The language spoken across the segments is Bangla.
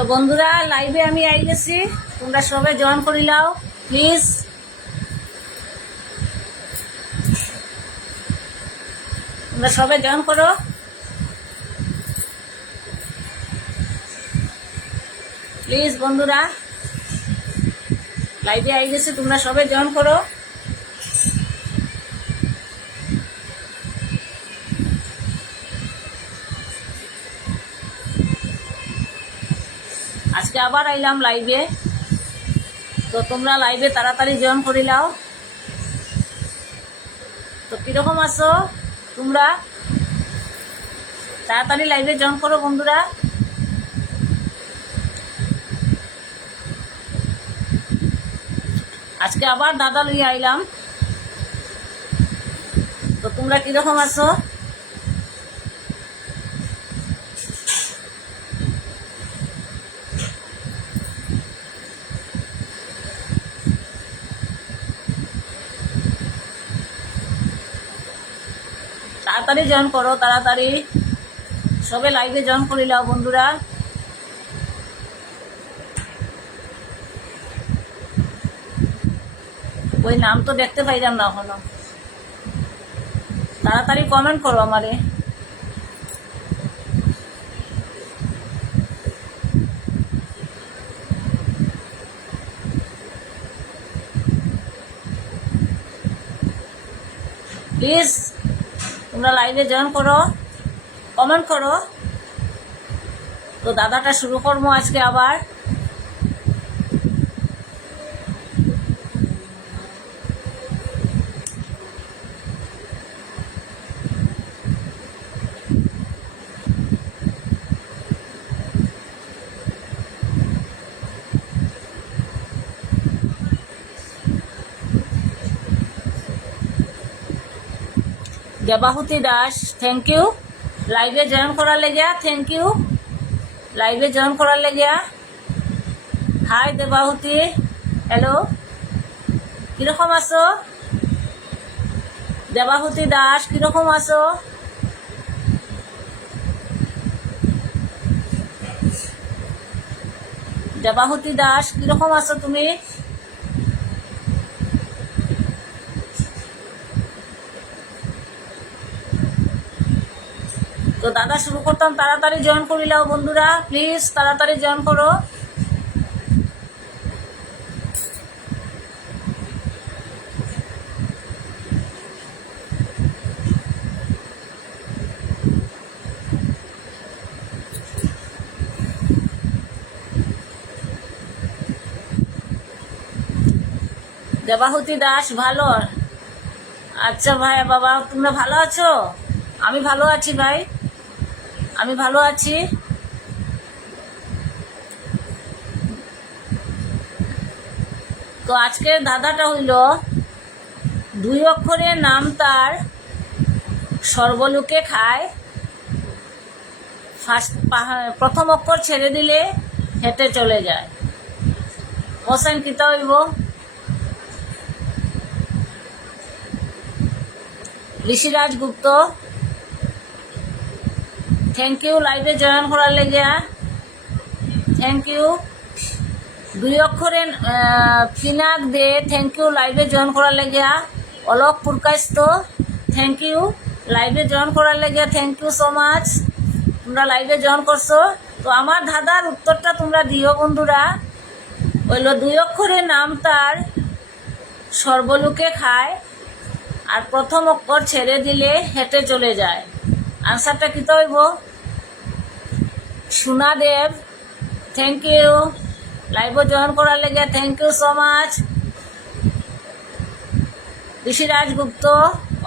তো বন্ধুরা লাইভে আমি আই গেছি, তোমরা সবাই জয়েন করি লাও প্লিজ। তোমরা সবাই জয়েন করো প্লিজ। বন্ধুরা লাইভে আই গেছি, তোমরা সবাই জয়েন করো। আজকে আবার আইলাম লাইভে, তো তোমরা লাইভে তাড়াতাড়ি জয়েন করি লাও। তো কিরকম আছো তোমরা? তাড়াতাড়ি লাইভে জয়েন করো বন্ধুরা। আজকে আবার দাদা লইয়া আইলাম, তো তোমরা কিরকম আছো? তাড়াতাড়ি জয়েন করো, তাড়াতাড়ি সবে লাইভে জয়েন করি লাও বন্ধুরা। ওই নাম তো দেখতে পাইলাম না এখনো। তাড়াতাড়ি কমেন্ট করো আমারে। প্লিজ তোমরা লাইভে জয়েন করো, কমেন্ট করো। তো দাদাটা শুরু করবো আজকে আবার। দেবাহুতি দাস, থ্যাংক ইউ লাইভে জয়েন করার লেগিয়া, থ্যাংক ইউ লাইভে জয়েন করার লেগিয়া। হাই দেবাহুতি, হ্যালো, কিরকম আছো? দেবাহুতি দাস কিরকম আছো? দেবাহুতি দাস কিরকম আছো তুমি? তো দাদা শুরু করতাম, তাড়াতাড়ি জয়েন করি লাও বন্ধুরা, প্লিজ তাড়াতাড়ি জয়েন করো। দেবাহুতি দাস ভালো, আচ্ছা ভাই বাবা, তোমরা ভালো আছো? আমি ভালো আছি ভাই, আমি ভালো আছি। তো আজকের দাদাটা হইল দুই অক্ষরের নাম, তার সর্বলোকে খায়। প্রথম অক্ষর ছেড়ে দিলে হেঁটে চলে যায়। হোসেন কিতা হইব? ঋষিরাজ গুপ্ত, থ্যাংক ইউ লাইভে জয়েন করার লেগিয়া, থ্যাংক ইউ। দুই অক্ষরে পিনাক দে, থ্যাংক ইউ লাইভে জয়েন করার লেগিয়া। অলোক পুরকাস্ত, থ্যাংক ইউ লাইভে জয়েন করার লেগিয়া, থ্যাংক ইউ সো মাচ। তোমরা লাইভে জয়েন করছো, তো আমার দাদার উত্তরটা তোমরা দিও বন্ধুরা। হইল দুই অক্ষরের নাম, তার সর্বলোকে খায়, আর প্রথম অক্ষর ছেড়ে দিলে হেঁটে চলে যায়। আনসারটা কি হইব? সোনাদেব, থ্যাংক ইউ লাইভে জয়েন করার লেগে, thank you so much. Rishiraj Gupta,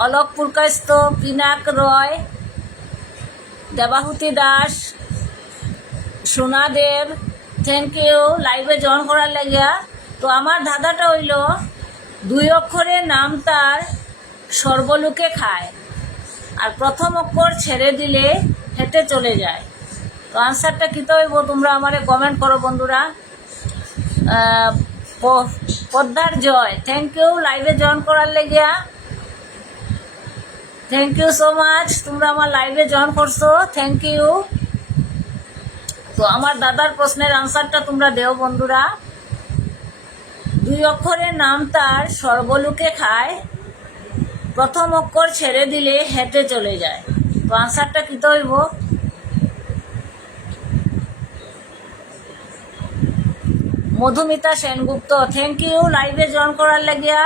Alok Purkayastha, Pinak Roy, Debahuti Das, Sonadev, thank you লাইভে জয়েন করার লেগে। তো আমার দাদাটা হইল দুই অক্ষরের নাম, তার সর্বলোকে খায়, আর প্রথম অক্ষর ছেড়ে দিলে হেঁটে চলে যায়। তো আনসারটা কী হইব? তোমরা আমারে কমেন্ট করো বন্ধুরা। পদ্মার জয়, থ্যাংক ইউ লাইভে জয়েন করার লেগিয়া, থ্যাংক ইউ সো মাচ। তোমরা আমার লাইভে জয়েন করছো, থ্যাংক ইউ। তো তো আমার দাদার প্রশ্নের আনসারটা তোমরা দেও বন্ধুরা। 2 অক্ষরের নাম তার সর্বলোকে খায়, প্রথম অক্ষর ছেড়ে দিলে হেঁটে চলে যায়। তো আনসারটা কি হইব? মধুমিতা সেনগুপ্ত, থ্যাংক ইউ লাইভে জয়েন করার লাগিয়া,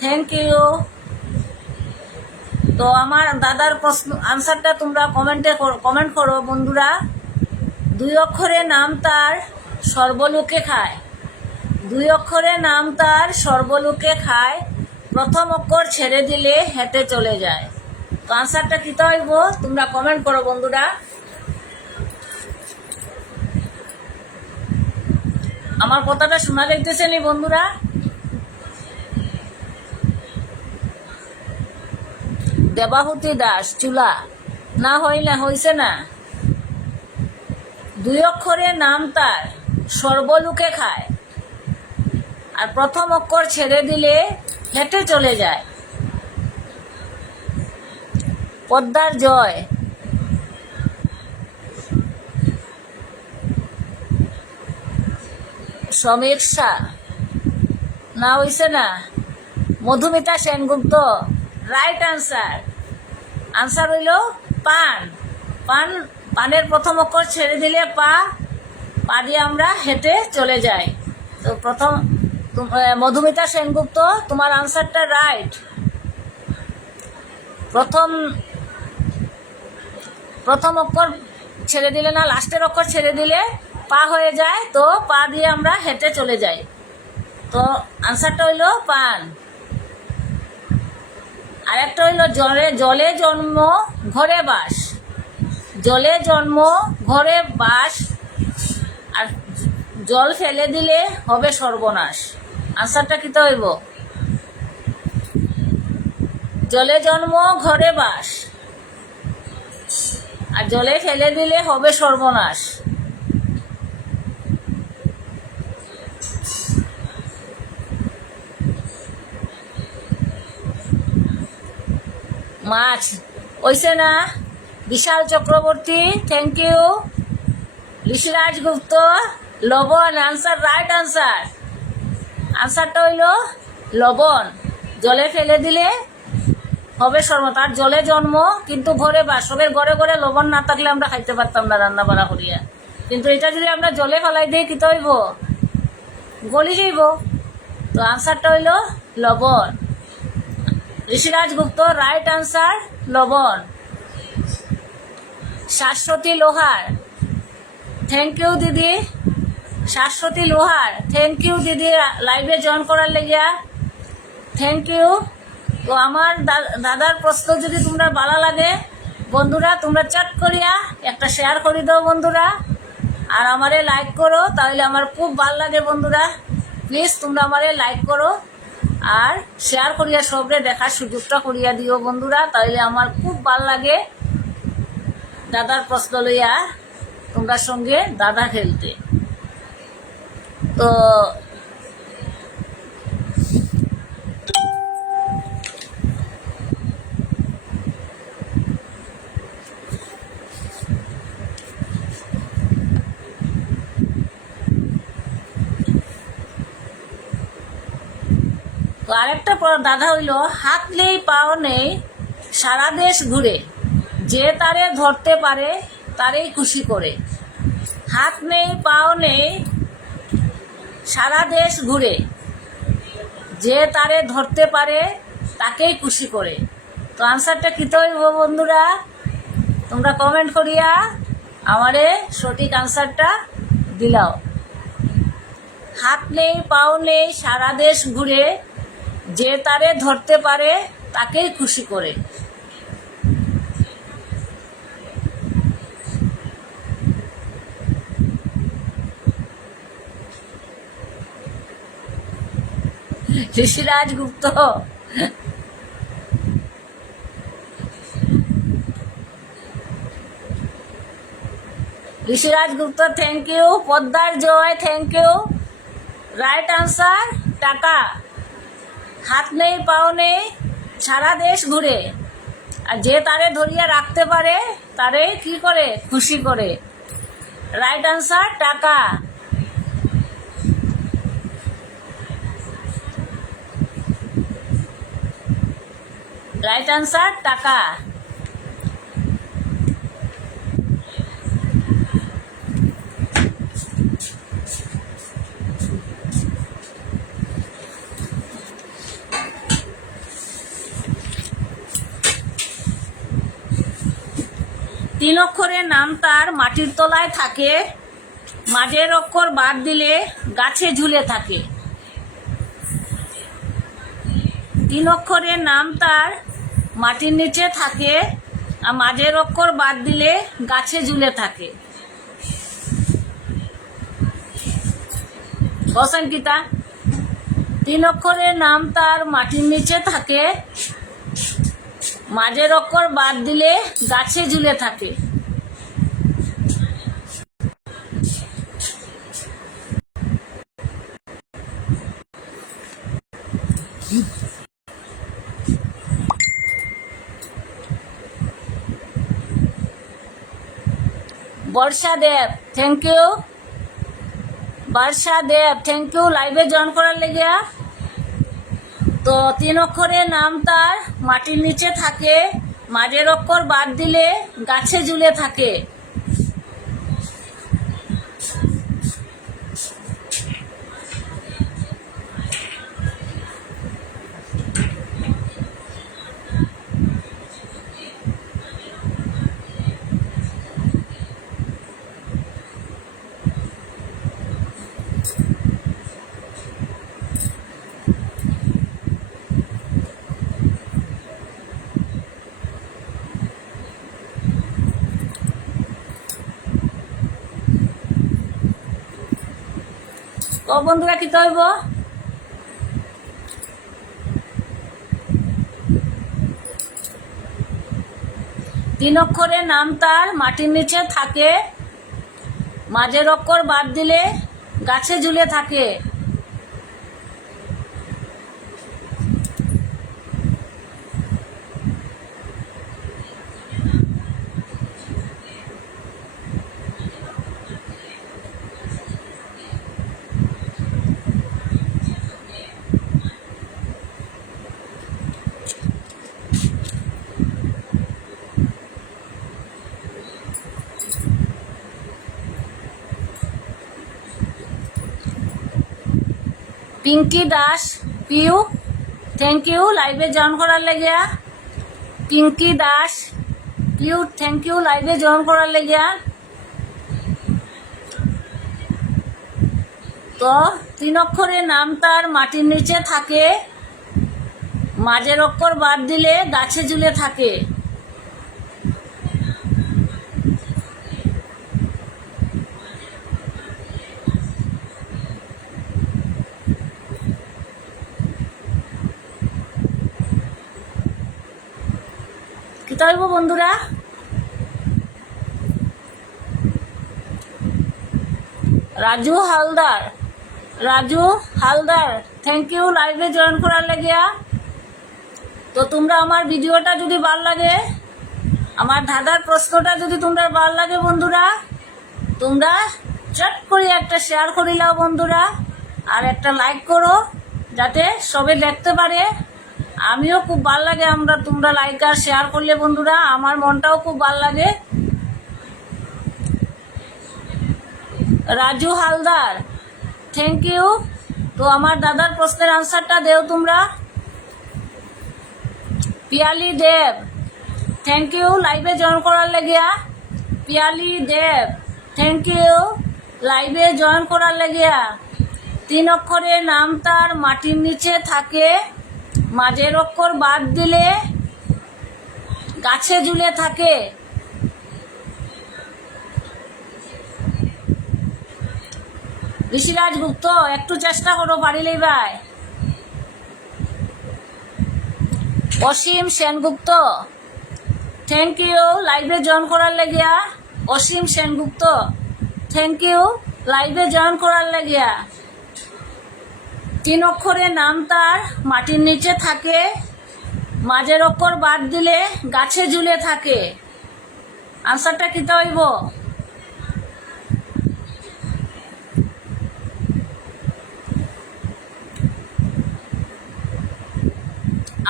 থ্যাংক ইউ। তো আমার দাদার প্রশ্ন আনসারটা তোমরা কমেন্ট করো বন্ধুরা। 2 অক্ষরের নাম তার সর্বলোকে খায়, 2 অক্ষরের নাম তার সর্বলোকে খায়, প্রথম অক্ষর ছেড়ে দিলে হেঁটে চলে যায়। তো আনসারটা কি হইব তোমরা কমেন্ট করো বন্ধুরা। আমার কথাটা শোনা যাইতেছে নি বন্ধুরা? দেবাহুতি দাস, চুলা না হইছে না। 2 অক্ষরের নাম তার সর্বলোকে খায়, আর প্রথম অক্ষর ছেড়ে দিলে হেঁটে চলে যায়। পদ্মার জয়, সমীক্ষা না হইছে না। Madhumita Sengupta, right answer. Answer হইল পান। পানের প্রথম অক্ষর ছেড়ে দিলে পা দিয়ে আমরা হেঁটে চলে যাই। তো মধুমিতা সেনগুপ্ত, তোমার আনসারটা রাইট। প্রথম অক্ষর ছেড়ে দিলে না, লাস্টের অক্ষর ছেড়ে দিলে পা হয়ে যায়, তো পা দিয়ে আমরা হেঁটে চলে যাই। তো আনসারটা হইল পান। আর একটা হইল জলে জন্ম ঘরে বাস, জলে জন্ম ঘরে বাস, আর জল ফেলে দিলে হবে সর্বনাশ। আনসারটা কি হইব? জলে জন্ম ঘরে বাস, আর জলে ফেলে দিলে হবে সর্বনাশ। মাছ ওইসে না। বিশাল চক্রবর্তী, থ্যাংক ইউ। ঋষিরাজ গুপ্ত, লবণ। Answer right answer. আনসারটা হইল লবণ। জলে ফেলে দিলে হবে সর্বনাশ, তার জলে জন্ম কিন্তু ঘরে বাস। সবের ঘরে ঘরে লবণ না থাকলে আমরা খাইতে পারতাম না রান্না বাড়া করিয়া, কিন্তু এটা যদি আমরা জলে ফেলাই দিই কি হইব? গলি যাইব। তো আনসারটা হইল লবণ। ঋষিরাজ গুপ্ত, রাইট আনসার লবণ। শাশ্বতী লোহার, থ্যাংক ইউ দিদি। শাশ্বতী লোহার, থ্যাংক ইউ দিদি লাইভে জয়েন করার লেগিয়া, থ্যাংক ইউ। তো আমার দাদার প্রশ্ন যদি তোমরা ভালো লাগে বন্ধুরা, তোমরা চট করিয়া একটা শেয়ার করে দাও বন্ধুরা, আর আমারে লাইক করো, তাহলে আমার খুব ভালো লাগে বন্ধুরা। প্লিজ তোমরা আমারে লাইক করো আর শেয়ার করিয়া সবরে দেখার সুযোগটা করিয়া দিও বন্ধুরা, তাহলে আমার খুব ভালো লাগে দাদার প্রশ্ন লইয়া তোমরা সঙ্গে দাদা খেলতে। তো আরেকটা দাদা হইল, হাত নেই পাও নেই সারা দেশ ঘুরে, যে তারে ধরতে পারে তারেই খুশি করে। হাত নেই পাও নেই সারা দেশ ঘুরে, যে তারে ধরতে পারে তাকেই খুশি করে। তো আনসারটা কি হইব বন্ধুরা? তোমরা কমেন্ট করিয়া আমারে সঠিক আনসারটা দিলাও। হাত নেই পাও নেই সারা দেশ ঘুরে, যে তারে ধরতে পারে তাকেই খুশি করে। ঋষিরাজ গুপ্ত, ঋষিরাজ গুপ্ত, থ্যাংক ইউ। পদ্মার জয়, থ্যাংক ইউ। রাইট আনসার টাকা। হাত নেই পাও নেই সারা দেশ ঘুরে, আর যে তারে ধরিয়া রাখতে পারে তারে কি করে? খুশি করে। রাইট আনসার টাকা। রাইট আনসার টাকা। তিন অক্ষরের নাম তার মাটির তলায় থাকে, মাঝের অক্ষর বাদ দিলে গাছে ঝুলে থাকে। তিন অক্ষরের নাম তার মাটির নিচে থাকে, আর মাঝের অক্ষর বাদ দিলে গাছে ঝুলে থাকে। বসেন কিতা? তিন অক্ষরের নাম তার মাটির নিচে থাকে, মাঝের অক্ষর বাদ দিলে গাছে ঝুলে থাকে। Barsha Deb, thank you. Barsha Deb, thank you লাইভে জয়েন করার লেগে। তো তিন অক্ষরের নাম তার মাটির নিচে থাকে, মাঝের অক্ষর বাদ দিলে গাছে ঝুলে থাকে। তো বন্ধুরা কি হইব? তিন অক্ষরের নাম তার মাটির নিচে থাকে, মাঝের অক্ষর বাদ দিলে গাছে ঝুলে থাকে। পিঙ্কি দাস পিউ, থ্যাংক ইউ লাইভে জয়েন করার লেগিয়া। পিঙ্কি দাস পিউ, থ্যাংক ইউ লাইভে জয়েন করার লেগিয়া। তো তিন অক্ষরের নাম তার মাটির নিচে থাকে, মাঝের অক্ষর বাদ দিলে গাছে ঝুলে থাকে। কি তাইব বন্ধুরা? রাজু হালদার, রাজু হালদার, থ্যাংক ইউ লাইভে জয়েন করার লাগিয়া। তো তোমরা আমার ভিডিওটা যদি ভাল লাগে, আমার দাদার প্রশ্নটা যদি তোমরা ভাল লাগে বন্ধুরা, তোমরা চট করে একটা শেয়ার করে নাও বন্ধুরা, আর একটা লাইক করো যাতে সবে দেখতে পারে। আমিও খুব ভাল লাগে আমরা তোমরা লাইক আর শেয়ার করলে বন্ধুরা, আমার মনটাও খুব ভাল লাগে। Raju Haldar, thank you. তো আমার দাদার প্রশ্নের আনসারটা দেও তোমরা। পিয়ালি দেব, থ্যাংক ইউ লাইভে জয়েন করার লাগিয়া। পিয়ালি দেব, থ্যাংক ইউ লাইভে জয়েন করার লাগিয়া। তিন অক্ষরের নাম তার মাটির নিচে থাকে, মাঝের অক্ষর বাদ দিলে গাছে ঝুলে থাকে। ঋষিরাজ গুপ্ত, একটু চেষ্টা করো পারিলেই ভাই। অসীম সেনগুপ্ত, থ্যাংক ইউ লাইভে জয়েন করার লাগিয়া। অসীম সেনগুপ্ত, থ্যাংক ইউ লাইভে জয়েন করার লাগিয়া। তিন অক্ষরের নাম তার মাটির নিচে থাকে, মাঝের অক্ষর বাদ দিলে গাছে ঝুলে থাকে। আনসারটা কি হইব?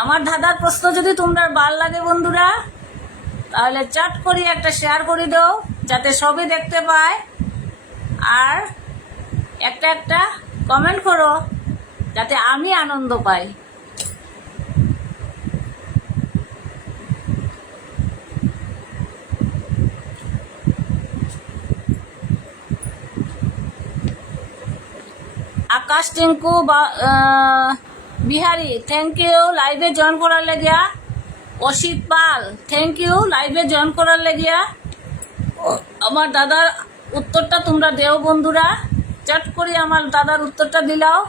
আমার দাদার প্রশ্ন যদি তোমরা ভাল লাগে বন্ধুরা, তাহলে চট করে একটা শেয়ার করে দাও যাতে সবাই দেখতে পায়, আর একটা একটা কমেন্ট করো যাতে আমি আনন্দ পাই। আকাশ টিঙ্কু বিহারি থ্যাংক ইউ লাইভে জয়েন করার লেগিয়া। অসিত পাল থ্যাংক ইউ লাইভে জয়েন করার লেগিয়া। আমার দাদার উত্তরটা তোমরা দেও বন্ধুরা, চট করে আমার দাদার উত্তরটা দিলাও।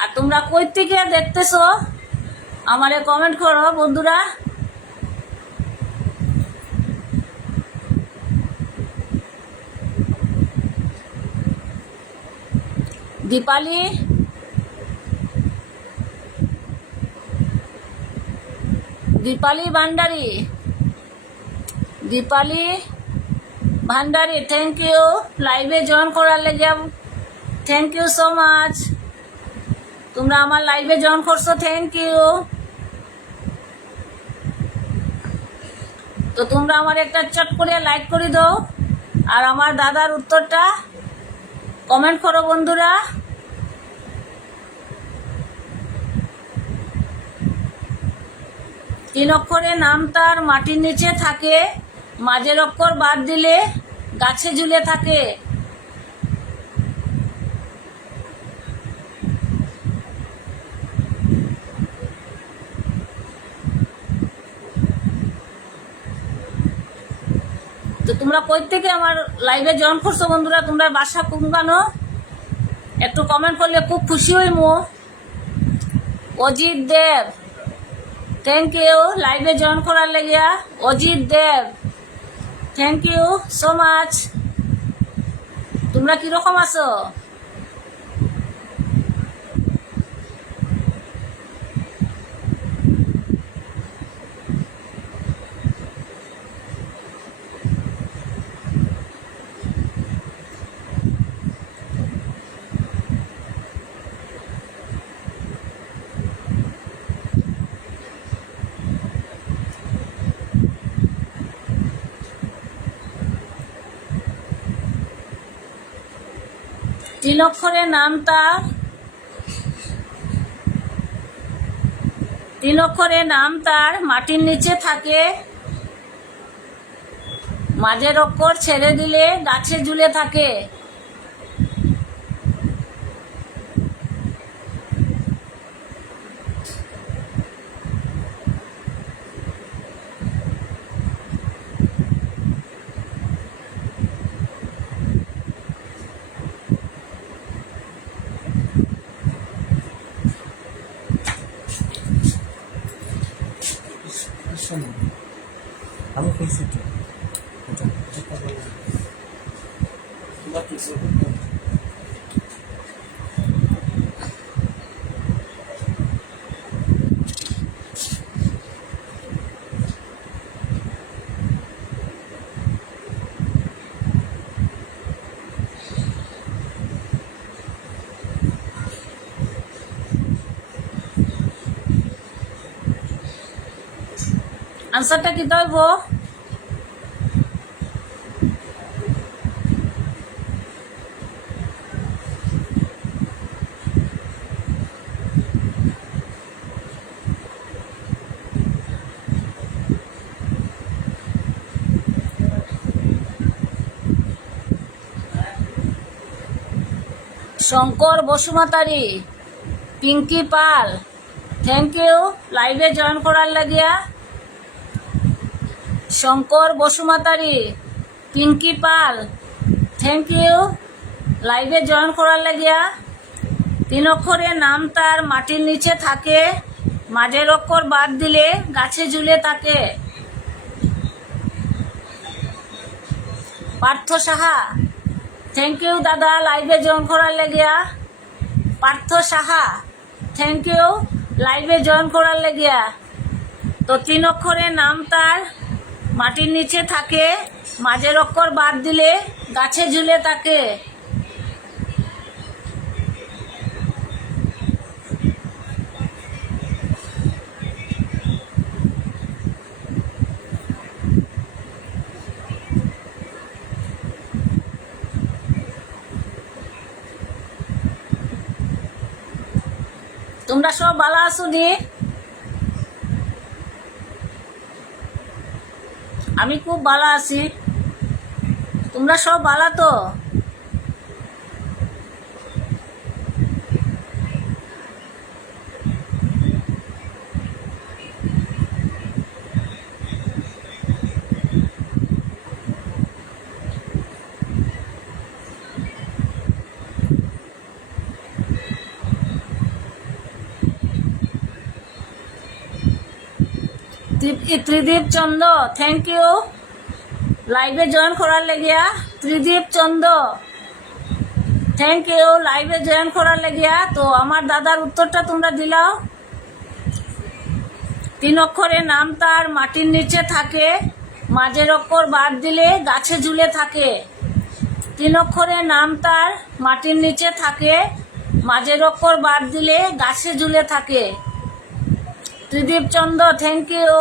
আর তোমরা কই থেকে দেখতেছো আমারে কমেন্ট করো বন্ধুরা। দীপালি ভান্ডারী, থ্যাংক ইউ লাইভে জয়েন করার লেগে। থ্যাংক ইউ সো মাচ, তোমরা আমার লাইভে জয়েন করছো, থ্যাংক ইউ। তো তোমরা আমার একটা চট করে লাইক করে দাও, আর আমার দাদার উত্তরটা কমেন্ট করো বন্ধুরা। তিন অক্ষরে নাম তার মাটির নিচে থাকে, মাঝের অক্ষর বাদ দিলে গাছে ঝুলে থাকে। তো তোমরা কই থেকে আমার লাইভে জয়েন করছো বন্ধুরা, তোমরা বাসা কোনখানো একটু কমেন্ট করলে খুব খুশি হইমু। অজিত দেব থ্যাংক ইউ লাইভে জয়েন করার লাগিয়া। অজিত দেব থ্যাংক ইউ সো মাচ। তোমরা কিরকম আছো? তিন অক্ষরের নাম তার মাটির নিচে থাকে, মাঝের অক্ষর ছেড়ে দিলে গাছে ঝুলে থাকে। আমি কইছি তো আনসারটা কি দেব? শঙ্কর বসুমাতারি, পিঙ্কি পাল থ্যাংক ইউ লাইভে জয়েন করার লাগিয়া। শঙ্কর বসুমাতারি, পিঙ্কি পাল থ্যাংক ইউ লাইভে জয়েন করার লাগিয়া। তিন অক্ষরের নাম তার মাটির নিচে থাকে, মাঝের অক্ষর বাদ দিলে গাছে ঝুলে থাকে। পার্থ সাহা থ্যাংক ইউ দাদা লাইভে জয়েন করার লাগিয়া। পার্থ সাহা থ্যাংক ইউ লাইভে জয়েন করার লাগিয়া। তো তিন অক্ষরের নাম তার মাটির নিচে থাকে, মাঝের অক্ষর বাদ দিলে গাছে ঝুলে থাকে। তোমরা সব ভালো আছো নি? আমি খুব ভালো আছি। তোমরা সব ভালো তো? ত্রিদীপ চন্দ্র, থ্যাংক ইউ লাইভে জয়েন করার লেগিয়া। ত্রিদীপ চন্দ্র, থ্যাংক ইউ লাইভে জয়েন করার লেগিয়া। তো আমার দাদার উত্তরটা তোমরা দিলাও। 3 অক্ষরের নাম তার মাটির নিচে থাকে, মাঝের অক্ষর বাদ দিলে গাছে ঝুলে থাকে। 3 অক্ষরের নাম তার মাটির নিচে থাকে, মাঝের অক্ষর বাদ দিলে গাছে ঝুলে থাকে। Tridip Chandra, thank you,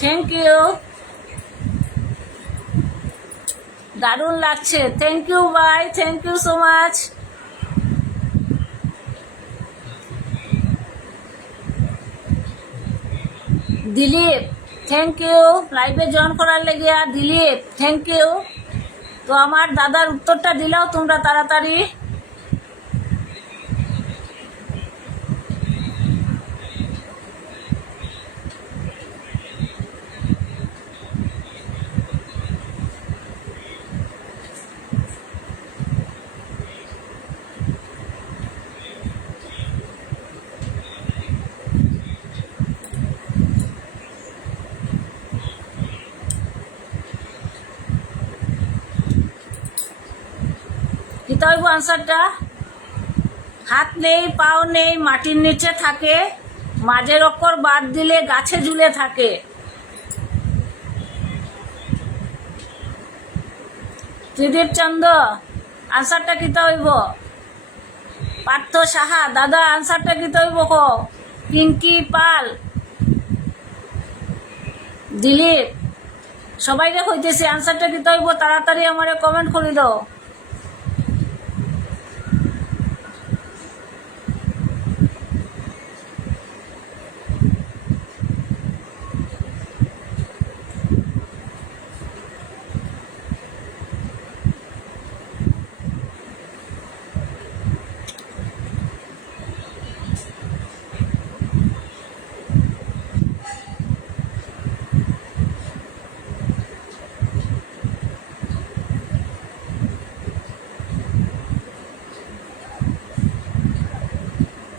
thank you, দারুণ লাগছে। থ্যাংক ইউ ভাই, thank you so much. Dilip, thank you লাইভে জয়েন করার লেগিয়া। Dilip, thank you. তো আমার দাদার উত্তরটা দিলাও তোমরা তাড়াতাড়ি। দিতে হইব আনসারটা। হাত নেই, পাও নেই, মাটির নিচে থাকে, মাঝের অক্ষর বাদ দিলে গাছে ঝুলে থাকে। ত্রিদীপ চন্দ্র, আনসারটা কিতা হইব? পার্থ সাহা, দাদা আনসারটা কিতা হইব ক? পিঙ্কি পাল, দিলীপ, সবাইকে কইতেছি আনসারটা কিতা হইব, তাড়াতাড়ি আমারে কমেন্ট করে দাও।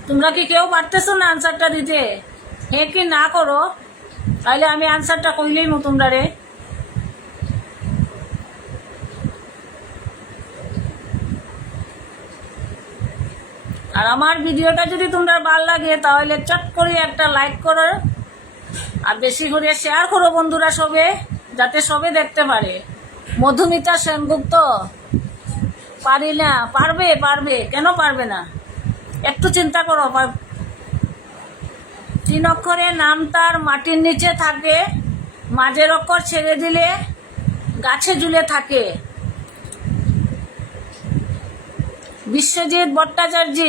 তোমরা কি কেউ পারতেছো না আনসারটা দিতে? হ্যাঁ কি না করো, তাইলে আমি আনসারটা কইলেই মো তোমরা রে। আর আমার ভিডিওটা যদি তোমরা ভালো লাগে তাহলে চট করে একটা লাইক করো, আর বেশি করে শেয়ার করো বন্ধুরা সবে, যাতে সবে দেখতে পারে। মধুমিতা সেনগুপ্ত, পারি না। পারবে, পারবে, কেন পারবে না? একটু চিন্তা করো। 3 অক্ষরের নাম তার মাটির নিচে থাকে, মাঝের অক্ষর ছেড়ে দিলে গাছে ঝুলে থাকে। বিশ্বজিৎ ভট্টাচার্য,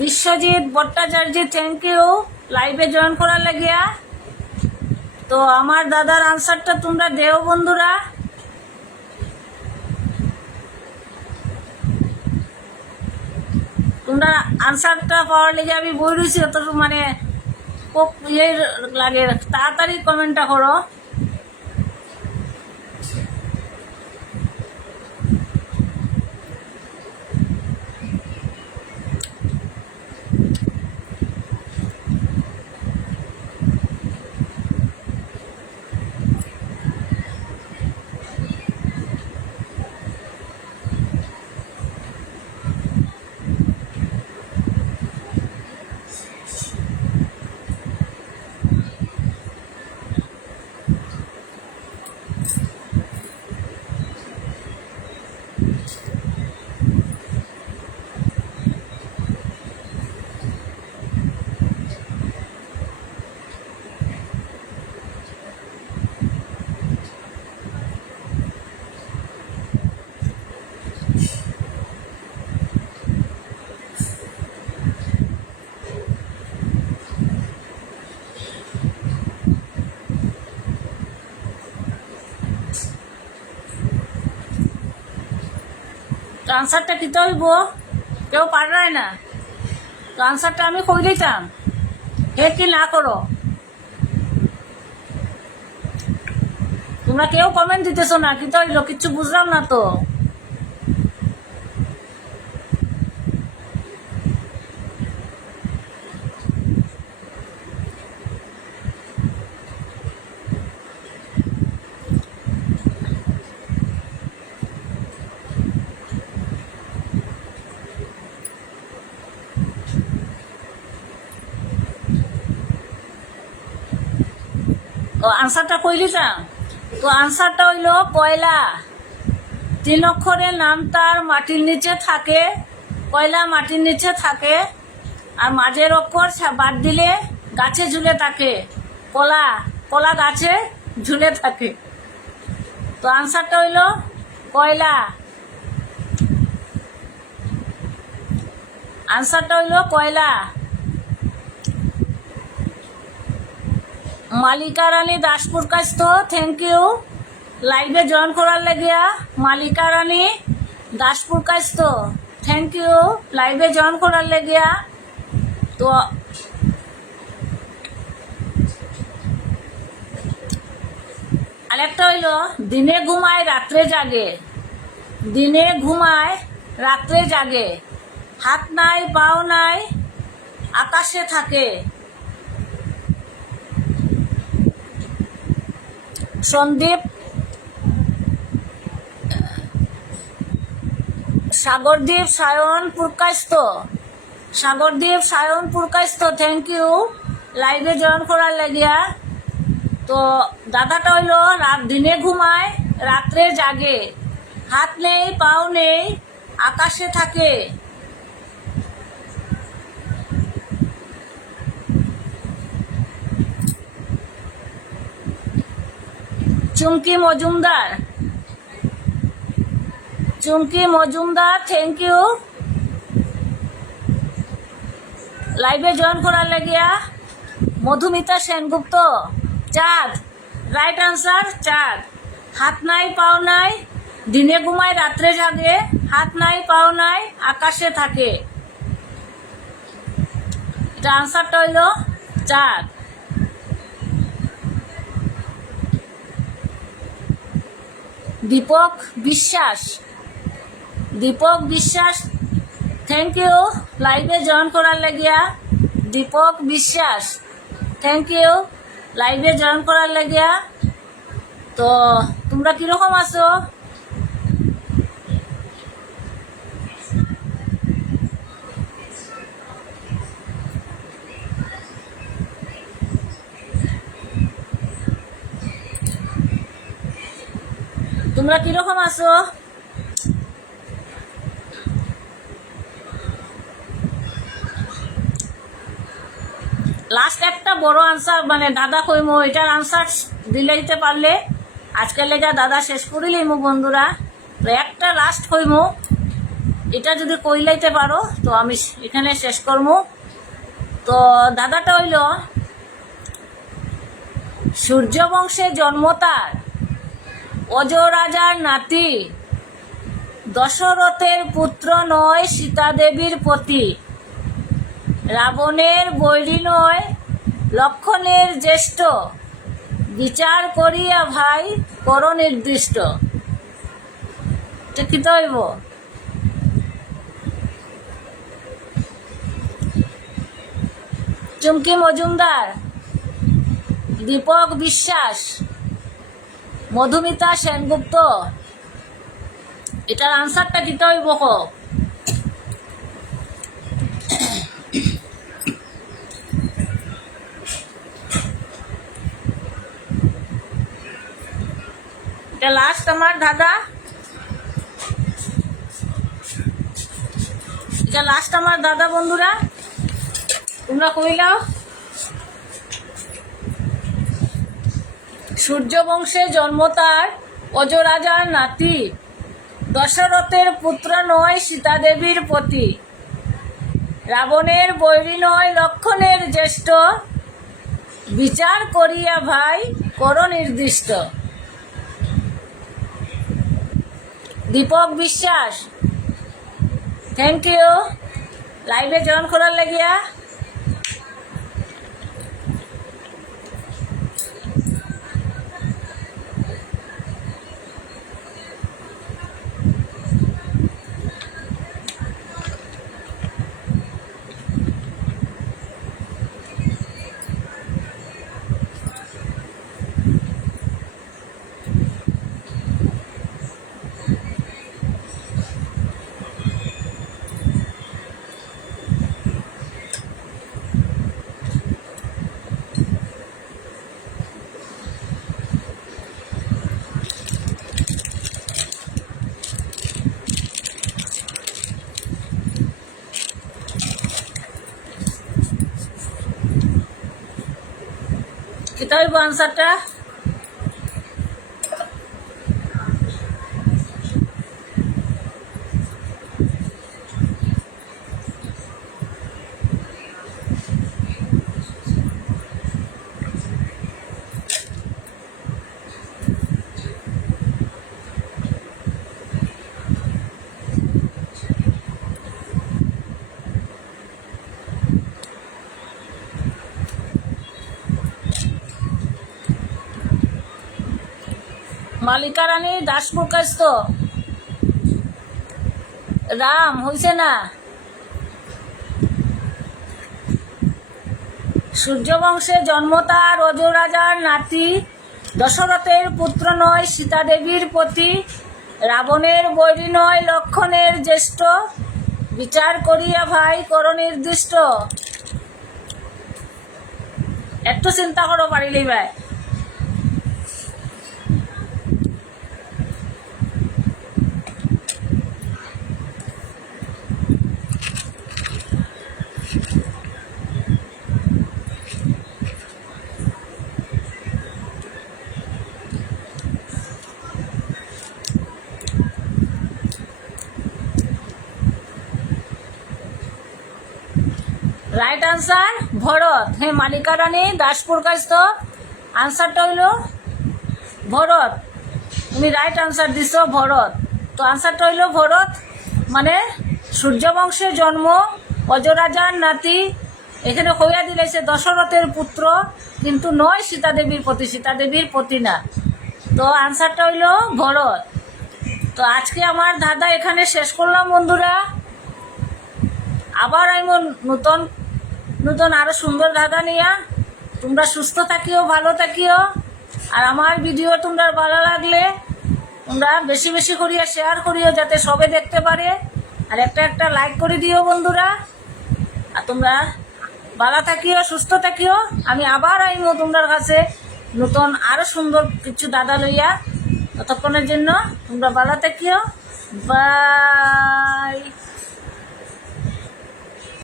বিশ্বজিৎ ভট্টাচার্য, থ্যাংক ইউ লাইভে জয়েন করার লাগিয়া। তো আমার দাদার আনসারটা তোমরা দেও বন্ধুরা। তোমরা আনসারটা পাওয়ার লেগে আমি বই রয়েছি, অত মানে খুব ইয়ে লাগে। তাড়াতাড়ি কমেন্টটা করো। তো আনসারটা কি হইব? কেউ পারবে না। তো আনসারটা আমি কই দিতাম, হে কি না করো। তোমরা কেউ কমেন্ট দিতেছো না, কি হইলো কিচ্ছু বুঝলাম না তো। ও আনসারটা কই দিতাম। তো আনসারটা হইলো কয়লা। 3 অক্ষরের নাম তার মাটির নিচে থাকে, কয়লা মাটির নিচে থাকে, আর মাঝের অক্ষর বাদ দিলে গাছে ঝুলে থাকে, কলা, কলা গাছে ঝুলে থাকে। তো আনসারটা হইলো কয়লা। আনসারটা হইলো কয়লা। মালিকা রানী দাসপুর কাস্ত, থ্যাংক ইউ লাইভে জয়েন করার লাগিয়া। মালিকা রানী দাসপুর কাস্ত, থ্যাংক ইউ লাইভে জয়েন করার লাগিয়া। তো আরেকটা হইলো দিনে ঘুমায় রাত্রে জাগে, দিনে ঘুমায় রাত্রে জাগে, হাত নাই পাও নাই আকাশে থাকে। সন্দীপ সাগরদ্বীপ সায়ন পুরকাস্ত, সাগরদ্বীপ সায়ন পুরকাস্ত, থ্যাংক ইউ লাইভে জয়েন করার লাগিয়া। তো দাদাটা হইলো দিনে ঘুমায় রাত্রে জাগে, হাত নেই পাও নেই আকাশে থাকে। চুমকি মজুমদার, চুমকি মজুমদার, থ্যাংক ইউ লাইভে জয়েন করার লাগিয়া। মধুমিতা সেনগুপ্ত, চাঁদ, রাইট আনসার চাঁদ। হাত নাই পাও নাই, দিনে ঘুমায় রাত্রে জাগে, হাত নাই পাও নাই আকাশে থাকে। এটা আনসারটা হইল চাঁদ। দীপক বিশ্বাস, দীপক বিশ্বাস, থ্যাংক ইউ লাইভে জয়েন করার লাগিয়া। দীপক বিশ্বাস, থ্যাংক ইউ লাইভে জয়েন করার লাগিয়া। তো তোমরা কিরকম আছো? তোমরা কিরকম আছো? লাস্ট একটা বড় আনসার মানে দাদা কইমো, এটার আনসার দিলে দিতে পারলে আজকের লেগা দাদা শেষ করিলেইমো বন্ধুরা। তো একটা লাস্ট কইমো, এটা যদি কইলাইতে পারো তো আমি এখানে শেষ করবো। তো দাদাটা হইল সূর্যবংশে জন্ম তার, অজ রাজার নাতি, দশরথের পুত্র নয় সীতা দেবীর পতি, রাবণের বৈরী নয় লক্ষণের জ্যেষ্ঠ, বিচার করিয়া ভাই কর নির্দিষ্ট। কি হইব? চুমকি মজুমদার, দীপক বিশ্বাস, মধুমিতা সেনগুপ্ত, এটার আনসারটা দিতে হইব। এটা লাস্ট আমার দাদা, এটা লাস্ট আমার দাদা বন্ধুরা, তোমরা কইলাও। সূর্যবংশে জন্ম তার, অজ রাজার নাতি, দশরথের পুত্র নয় সীতা দেবীর পতি, রাবণের বৈরী নয় লক্ষণের জ্যেষ্ঠ, বিচার করিয়া ভাই কর নির্দিষ্ট। দীপক বিশ্বাস, থ্যাংক ইউ লাইভে জয়েন করার লাগিয়া। কিতা হইব আনসারটা? মালিকা রানী দাসপুর কাস্ত রাম হইছে না। সূর্যবংশে জন্ম তার অজরাজার নাতি, দশরথের পুত্র নয় সীতা দেবীর পতি, রাবণের বৈরী নয় লক্ষণের জ্যেষ্ঠ, বিচার করিয়া ভাই কর নির্দিষ্ট। একটু চিন্তা করো পারিলি ভাই। Right answer Bharat. হ্যাঁ মালিকা রানী দাসপুর কাস্ত আনসারটা হইল ভরত। তুমি রাইট আনসার দিছ ভরত। তো আনসারটা হইল ভরত, মানে সূর্যবংশে জন্ম, অজরাজার নাতি, এখানে হইয়া দিলেছে দশরথের পুত্র, কিন্তু নয় সীতা দেবীর পতি, সীতা দেবীর পতি না। তো আনসারটা হইল ভরত। তো আজকে আমার ধাঁধা এখানে শেষ করলাম বন্ধুরা। আবার আমি নতুন নতুন আরো সুন্দর ধাঁধা নিয়া। তোমরা সুস্থ থাকিও, ভালো থাকিও। আর আমার ভিডিও তোমরা ভালো লাগলে তোমরা বেশি বেশি করিয়া শেয়ার করিও, যাতে সবে দেখতে পারে। আর একটা লাইক করে দিও বন্ধুরা। আর তোমরা ভালো থাকিও, সুস্থ থাকিও। আমি আবার আইমো তোমার কাছে নতুন আরো সুন্দর কিছু ধাঁধা লইয়া। ততক্ষণের জন্য তোমরা ভালো থাকিও। বাই।